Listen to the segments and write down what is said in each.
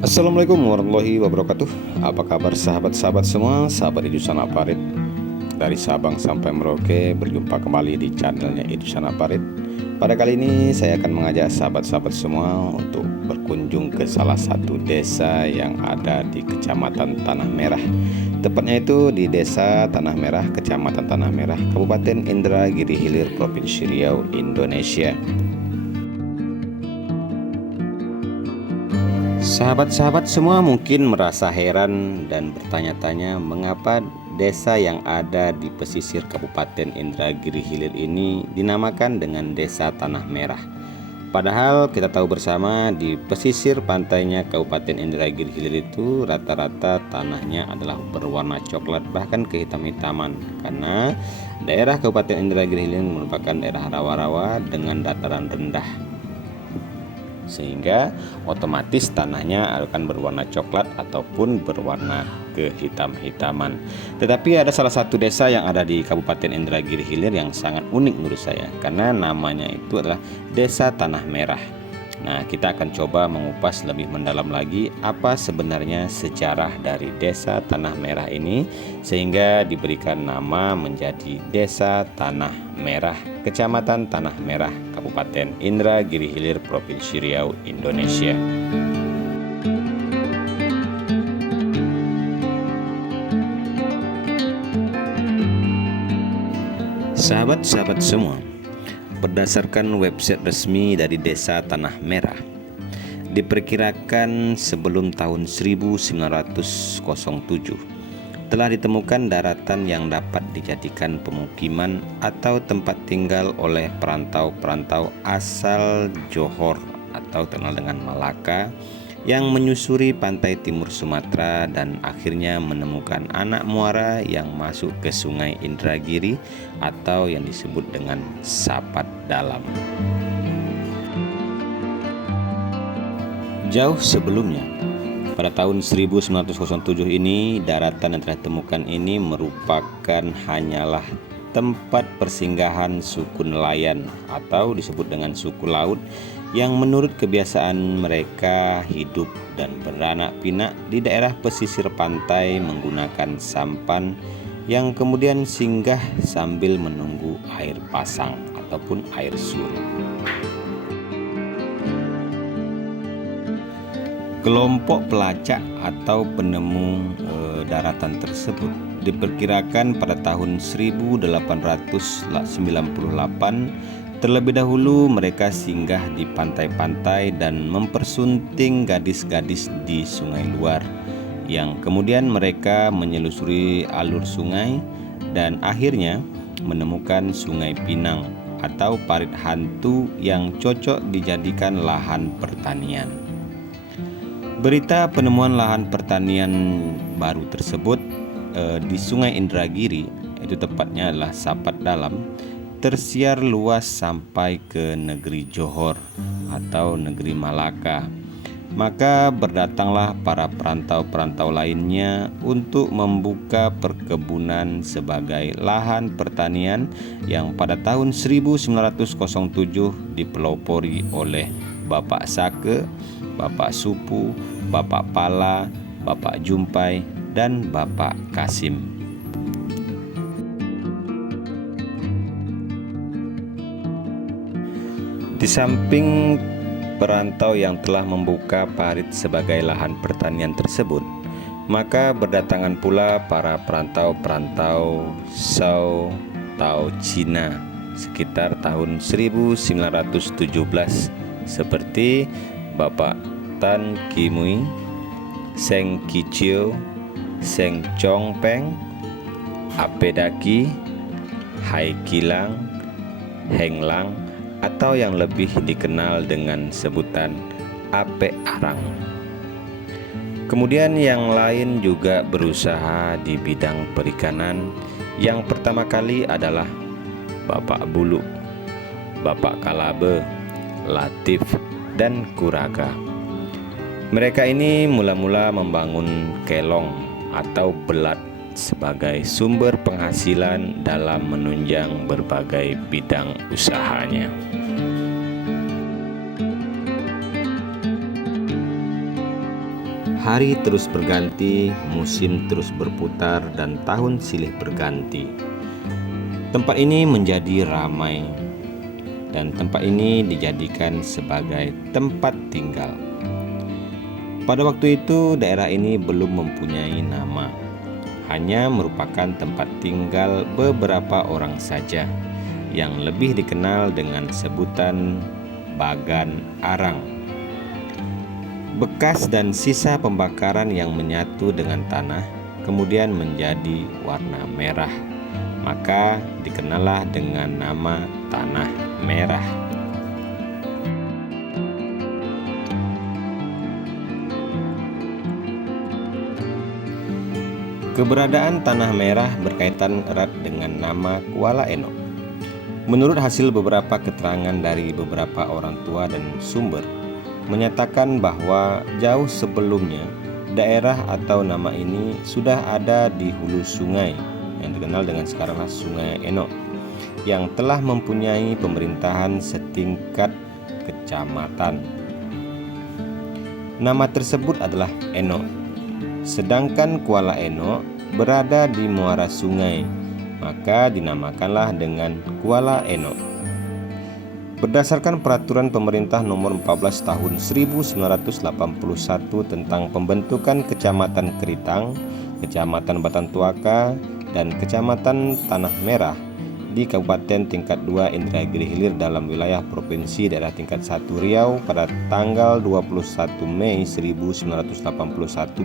Assalamualaikum warahmatullahi wabarakatuh. Apa kabar sahabat-sahabat semua, sahabat Edusan Aparit. Dari Sabang sampai Merauke, berjumpa kembali di channelnya Edusan Aparit. Pada kali ini saya akan mengajak sahabat-sahabat semua untuk berkunjung ke salah satu desa yang ada di Kecamatan Tanah Merah. Tepatnya itu di Desa Tanah Merah, Kecamatan Tanah Merah, Kabupaten Indragiri Hilir, Provinsi Riau, Indonesia. Sahabat-sahabat semua mungkin merasa heran dan bertanya-tanya mengapa desa yang ada di pesisir Kabupaten Indragiri Hilir ini dinamakan dengan Desa Tanah Merah. Padahal kita tahu bersama di pesisir pantainya Kabupaten Indragiri Hilir itu rata-rata tanahnya adalah berwarna coklat bahkan kehitam-hitaman, karena daerah Kabupaten Indragiri Hilir merupakan daerah rawa-rawa dengan dataran rendah, sehingga otomatis tanahnya akan berwarna coklat ataupun berwarna kehitam-hitaman. Tetapi ada salah satu desa yang ada di Kabupaten Indragiri Hilir yang sangat unik menurut saya, karena namanya itu adalah Desa Tanah Merah. Nah, kita akan coba mengupas lebih mendalam lagi apa sebenarnya sejarah dari Desa Tanah Merah ini sehingga diberikan nama menjadi Desa Tanah Merah, Kecamatan Tanah Merah, Kabupaten Indragiri Hilir, Provinsi Riau, Indonesia. Sahabat-sahabat semua, berdasarkan website resmi dari Desa Tanah Merah, diperkirakan sebelum tahun 1907 telah ditemukan daratan yang dapat dijadikan pemukiman atau tempat tinggal oleh perantau-perantau asal Johor atau terkenal dengan Malaka yang menyusuri pantai timur Sumatera dan akhirnya menemukan anak muara yang masuk ke Sungai Indragiri atau yang disebut dengan Sapat Dalam. Jauh sebelumnya, pada tahun 1907 ini, daratan yang telah ditemukan ini merupakan hanyalah tempat persinggahan suku nelayan atau disebut dengan suku laut yang menurut kebiasaan mereka hidup dan beranak pinak di daerah pesisir pantai menggunakan sampan yang kemudian singgah sambil menunggu air pasang ataupun air surut. Kelompok pelacak atau penemu daratan tersebut diperkirakan pada tahun 1898. Terlebih dahulu mereka singgah di pantai-pantai dan mempersunting gadis-gadis di sungai luar, yang kemudian mereka menyelusuri alur sungai dan akhirnya menemukan Sungai Pinang atau parit hantu yang cocok dijadikan lahan pertanian. Berita penemuan lahan pertanian baru tersebut di Sungai Indragiri, itu tepatnya adalah Sapat Dalam, tersiar luas sampai ke negeri Johor atau negeri Malaka. Maka berdatanglah para perantau-perantau lainnya untuk membuka perkebunan sebagai lahan pertanian yang pada tahun 1907 dipelopori oleh Bapak Sake, Bapak Supu, Bapak Pala, Bapak Jumpai, dan Bapak Kasim. Di samping perantau yang telah membuka parit sebagai lahan pertanian tersebut, maka berdatangan pula para perantau-perantau Shou Tao Cina sekitar tahun 1917 seperti Bapak Tan Kimui, Seng Kicio, Seng Chong Peng, Apedaki, Hai Kilang, Heng Lang, atau yang lebih dikenal dengan sebutan Ape Arang. Kemudian yang lain juga berusaha di bidang perikanan. Yang pertama kali adalah Bapak Bulu, Bapak Kalabe, Latif, dan Kuraga. Mereka ini mula-mula membangun kelong atau belat sebagai sumber penghasilan dalam menunjang berbagai bidang usahanya. Hari terus berganti, musim terus berputar, dan tahun silih berganti. Tempat ini menjadi ramai, dan tempat ini dijadikan sebagai tempat tinggal. Pada waktu itu, daerah ini belum mempunyai nama, hanya merupakan tempat tinggal beberapa orang saja, yang lebih dikenal dengan sebutan Bagan Arang. Bekas dan sisa pembakaran yang menyatu dengan tanah kemudian menjadi warna merah, maka dikenallah dengan nama Tanah Merah. Keberadaan Tanah Merah berkaitan erat dengan nama Kuala Eno. Menurut hasil beberapa keterangan dari beberapa orang tua dan sumber, menyatakan bahwa jauh sebelumnya daerah atau nama ini sudah ada di hulu sungai yang dikenal dengan sekaranglah Sungai Eno, yang telah mempunyai pemerintahan setingkat kecamatan. Nama tersebut adalah Eno, sedangkan Kuala Eno berada di muara sungai, maka dinamakanlah dengan Kuala Eno. Berdasarkan peraturan pemerintah nomor 14 tahun 1981 tentang pembentukan Kecamatan Keritang, Kecamatan Batantuaka, dan Kecamatan Tanah Merah di Kabupaten tingkat 2 Indragiri Hilir dalam wilayah Provinsi Daerah tingkat 1 Riau pada tanggal 21 Mei 1981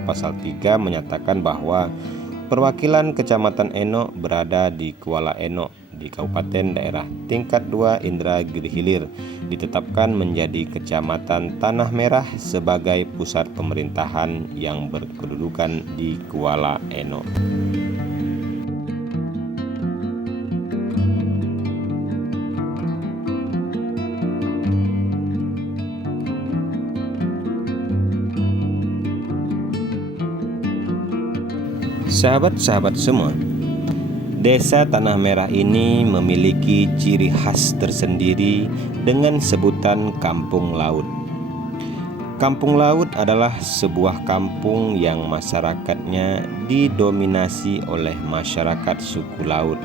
pasal 3 menyatakan bahwa perwakilan Kecamatan Eno berada di Kuala Eno di Kabupaten Daerah tingkat 2 Indragiri Hilir, ditetapkan menjadi Kecamatan Tanah Merah sebagai pusat pemerintahan yang berkedudukan di Kuala Eno. Sahabat-sahabat semua, Desa Tanah Merah ini memiliki ciri khas tersendiri dengan sebutan Kampung Laut. Kampung Laut adalah sebuah kampung yang masyarakatnya didominasi oleh masyarakat suku laut,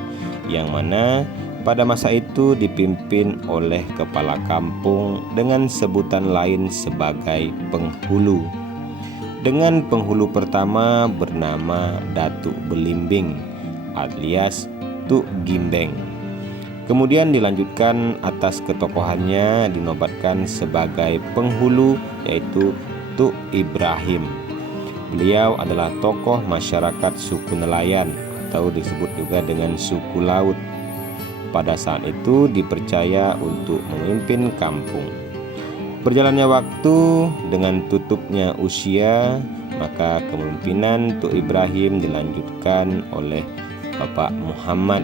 yang mana pada masa itu dipimpin oleh kepala kampung dengan sebutan lain sebagai penghulu. Dengan penghulu pertama bernama Datuk Belimbing alias Tuk Gimbeng. Kemudian dilanjutkan atas ketokohannya dinobatkan sebagai penghulu yaitu Tuk Ibrahim. Beliau adalah tokoh masyarakat suku nelayan atau disebut juga dengan suku laut. Pada saat itu dipercaya untuk memimpin kampung. Berjalannya waktu dengan tutupnya usia, maka kepemimpinan Tuk Ibrahim dilanjutkan oleh Bapak Muhammad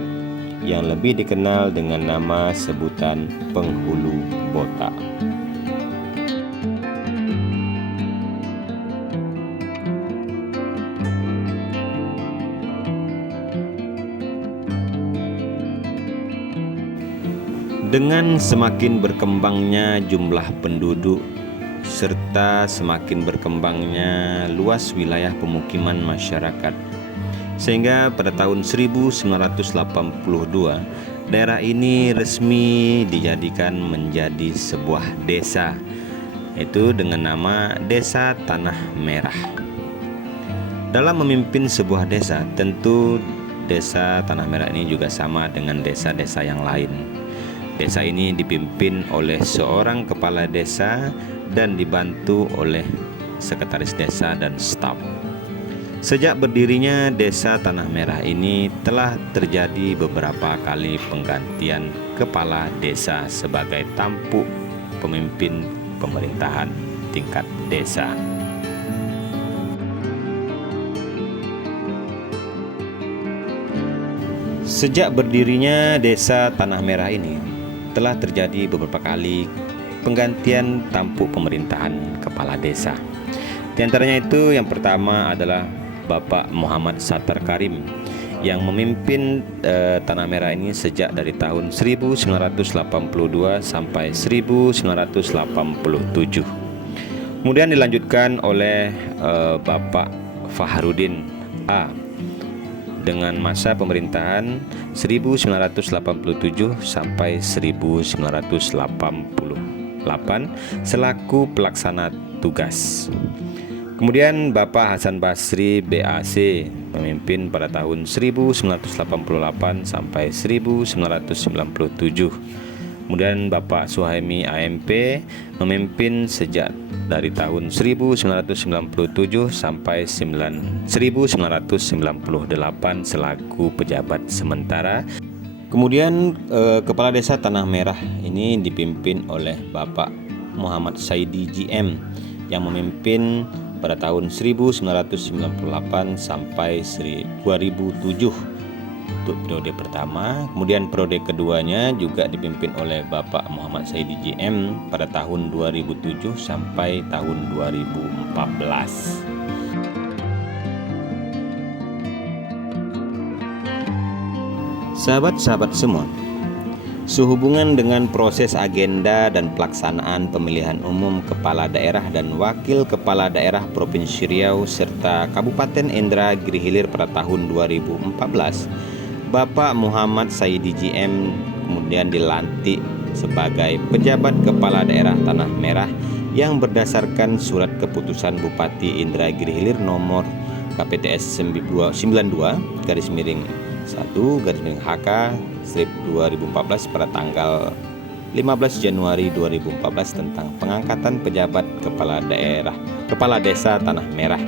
yang lebih dikenal dengan nama sebutan Penghulu Botak. Dengan semakin berkembangnya jumlah penduduk serta semakin berkembangnya luas wilayah pemukiman masyarakat, sehingga pada tahun 1982 daerah ini resmi dijadikan menjadi sebuah desa, yaitu dengan nama Desa Tanah Merah. Dalam memimpin sebuah desa, tentu Desa Tanah Merah ini juga sama dengan desa-desa yang lain. Desa ini dipimpin oleh seorang kepala desa dan dibantu oleh sekretaris desa dan staf. Sejak berdirinya Desa Tanah Merah ini telah terjadi beberapa kali penggantian kepala desa sebagai tampuk pemimpin pemerintahan tingkat desa. Sejak berdirinya Desa Tanah Merah ini telah terjadi beberapa kali penggantian tampuk pemerintahan kepala desa. Di antaranya itu yang pertama adalah Bapak Muhammad Sattar Karim yang memimpin Tanah Merah ini sejak dari tahun 1982 sampai 1987. Kemudian dilanjutkan oleh Bapak Fahrudin A dengan masa pemerintahan 1987 sampai 1988 selaku pelaksana tugas. Kemudian Bapak Hasan Basri BAC memimpin pada tahun 1988 sampai 1997. Kemudian Bapak Suhaimi AMP memimpin sejak dari tahun 1997 sampai 1998 selaku pejabat sementara. Kemudian Kepala Desa Tanah Merah ini dipimpin oleh Bapak Muhammad Saidi GM yang memimpin pada tahun 1998 sampai 2007 untuk periode pertama. Kemudian periode keduanya juga dipimpin oleh Bapak Muhammad Saidi GM pada tahun 2007 sampai tahun 2014. Sahabat-sahabat semua, sehubungan dengan proses agenda dan pelaksanaan pemilihan umum kepala daerah dan wakil kepala daerah Provinsi Riau serta Kabupaten Indragiri Hilir pada tahun 2014, Bapak Muhammad Saidi GM kemudian dilantik sebagai pejabat kepala daerah Tanah Merah yang berdasarkan surat keputusan Bupati Indragiri Hilir nomor KPTS 92-1-HK/2014 pada tanggal 15 Januari 2014 tentang pengangkatan pejabat kepala desa Tanah Merah.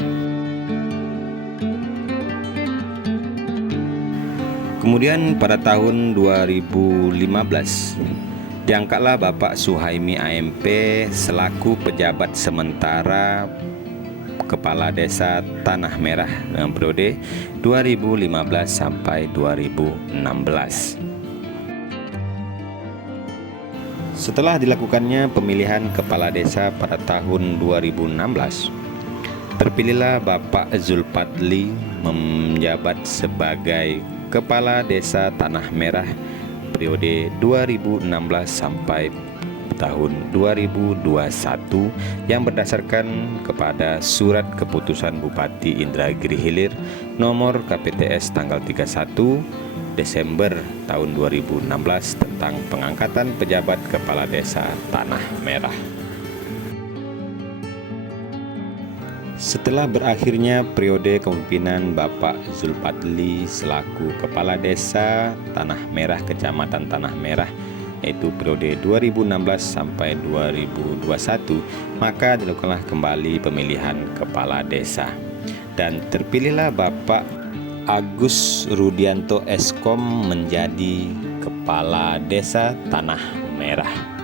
Kemudian pada tahun 2015 diangkatlah Bapak Suhaimi AMP selaku pejabat sementara Kepala Desa Tanah Merah dengan periode 2015 sampai 2016. Setelah dilakukannya pemilihan kepala desa pada tahun 2016, terpilihlah Bapak Zulpadli menjabat sebagai Kepala Desa Tanah Merah periode 2016 sampai tahun 2021 yang berdasarkan kepada surat keputusan Bupati Indragiri Hilir nomor KPTS tanggal 31 Desember tahun 2016 tentang pengangkatan pejabat kepala desa Tanah Merah. Setelah berakhirnya periode kepemimpinan Bapak Zulpadli selaku Kepala Desa Tanah Merah Kecamatan Tanah Merah yaitu periode 2016 sampai 2021, maka dilakukanlah kembali pemilihan kepala desa dan terpilihlah Bapak Agus Rudianto Eskom menjadi Kepala Desa Tanah Merah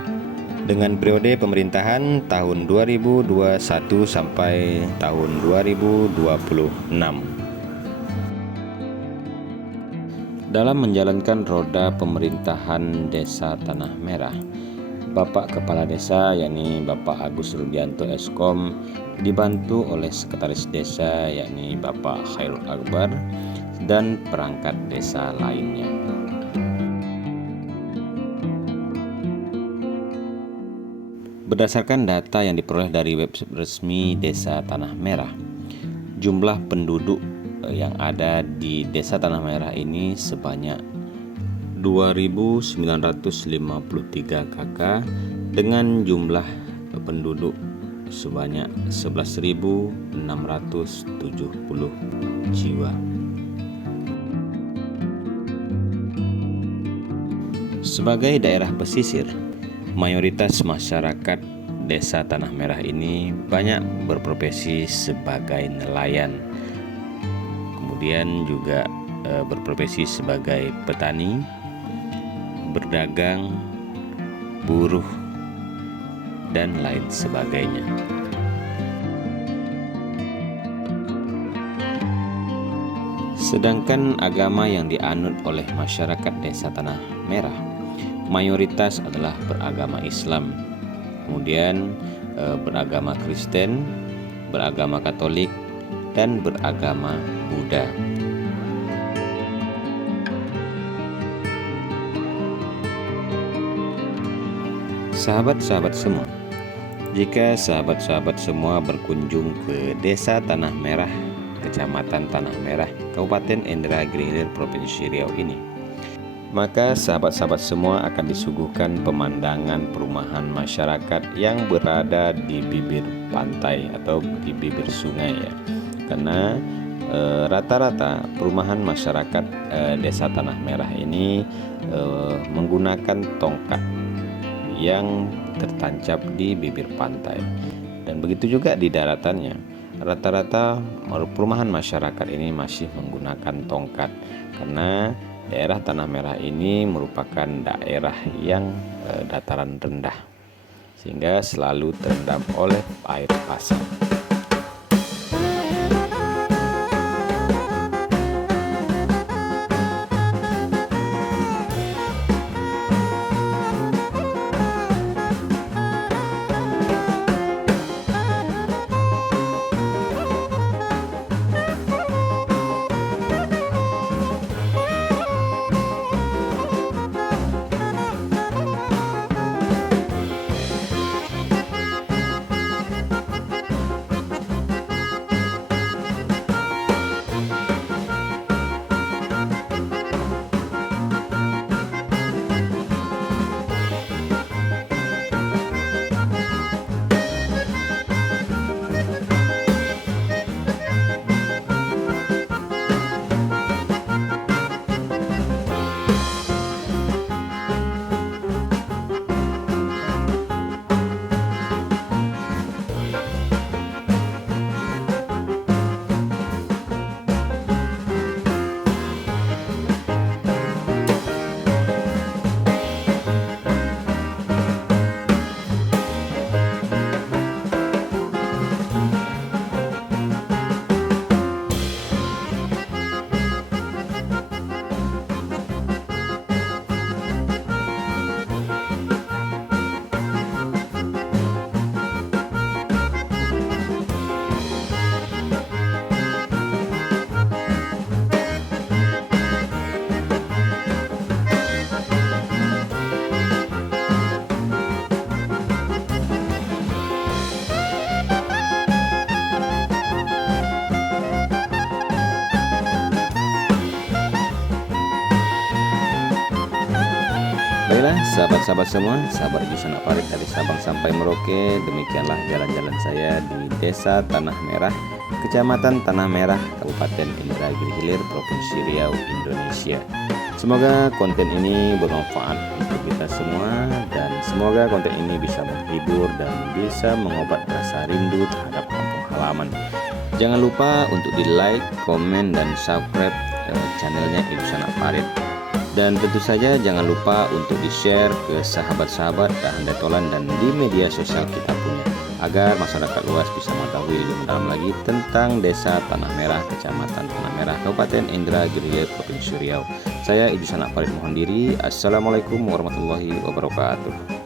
dengan periode pemerintahan tahun 2021 sampai tahun 2026. Dalam menjalankan roda pemerintahan Desa Tanah Merah, Bapak Kepala Desa yakni Bapak Agus Rudianto Eskom dibantu oleh Sekretaris Desa yakni Bapak Khairul Akbar dan perangkat desa lainnya. Berdasarkan data yang diperoleh dari website resmi Desa Tanah Merah, jumlah penduduk yang ada di Desa Tanah Merah ini sebanyak 2.953 kakak dengan jumlah penduduk sebanyak 11.670 jiwa. Sebagai daerah pesisir, mayoritas masyarakat Desa Tanah Merah ini banyak berprofesi sebagai nelayan, kemudian juga berprofesi sebagai petani, berdagang, buruh, dan lain sebagainya. Sedangkan agama yang dianut oleh masyarakat Desa Tanah Merah mayoritas adalah beragama Islam, kemudian beragama Kristen, beragama Katolik, dan beragama Buddha. Sahabat-sahabat semua, jika sahabat-sahabat semua berkunjung ke Desa Tanah Merah, Kecamatan Tanah Merah, Kabupaten Indragiri Hilir, Provinsi Riau ini, maka sahabat-sahabat semua akan disuguhkan pemandangan perumahan masyarakat yang berada di bibir pantai atau di bibir sungai ya. Karena rata-rata perumahan masyarakat Desa Tanah Merah ini menggunakan tongkat yang tertancap di bibir pantai, dan begitu juga di daratannya. Rata-rata perumahan masyarakat ini masih menggunakan tongkat karena daerah Tanah Merah ini merupakan daerah yang dataran rendah, sehingga selalu terendam oleh air pasang. Baiklah sahabat-sahabat semua, sahabat Ijusan Aparit dari Sabang sampai Merauke, demikianlah jalan-jalan saya di Desa Tanah Merah, Kecamatan Tanah Merah, Kabupaten Indragiri Hilir, Provinsi Riau, Indonesia. Semoga konten ini bermanfaat untuk kita semua, dan semoga konten ini bisa menghibur dan bisa mengobat rasa rindu terhadap kampung halaman. Jangan lupa untuk di like, komen, dan subscribe channelnya Ijusan Aparit. Dan tentu saja jangan lupa untuk di-share ke sahabat-sahabat Dahan Detolan dan di media sosial kita punya, agar masyarakat luas bisa mengetahui lebih mendalam lagi tentang Desa Tanah Merah, Kecamatan Tanah Merah, Kabupaten Indragiri Hilir, Provinsi Riau. Saya Ijusan Aparit mohon diri. Assalamualaikum warahmatullahi wabarakatuh.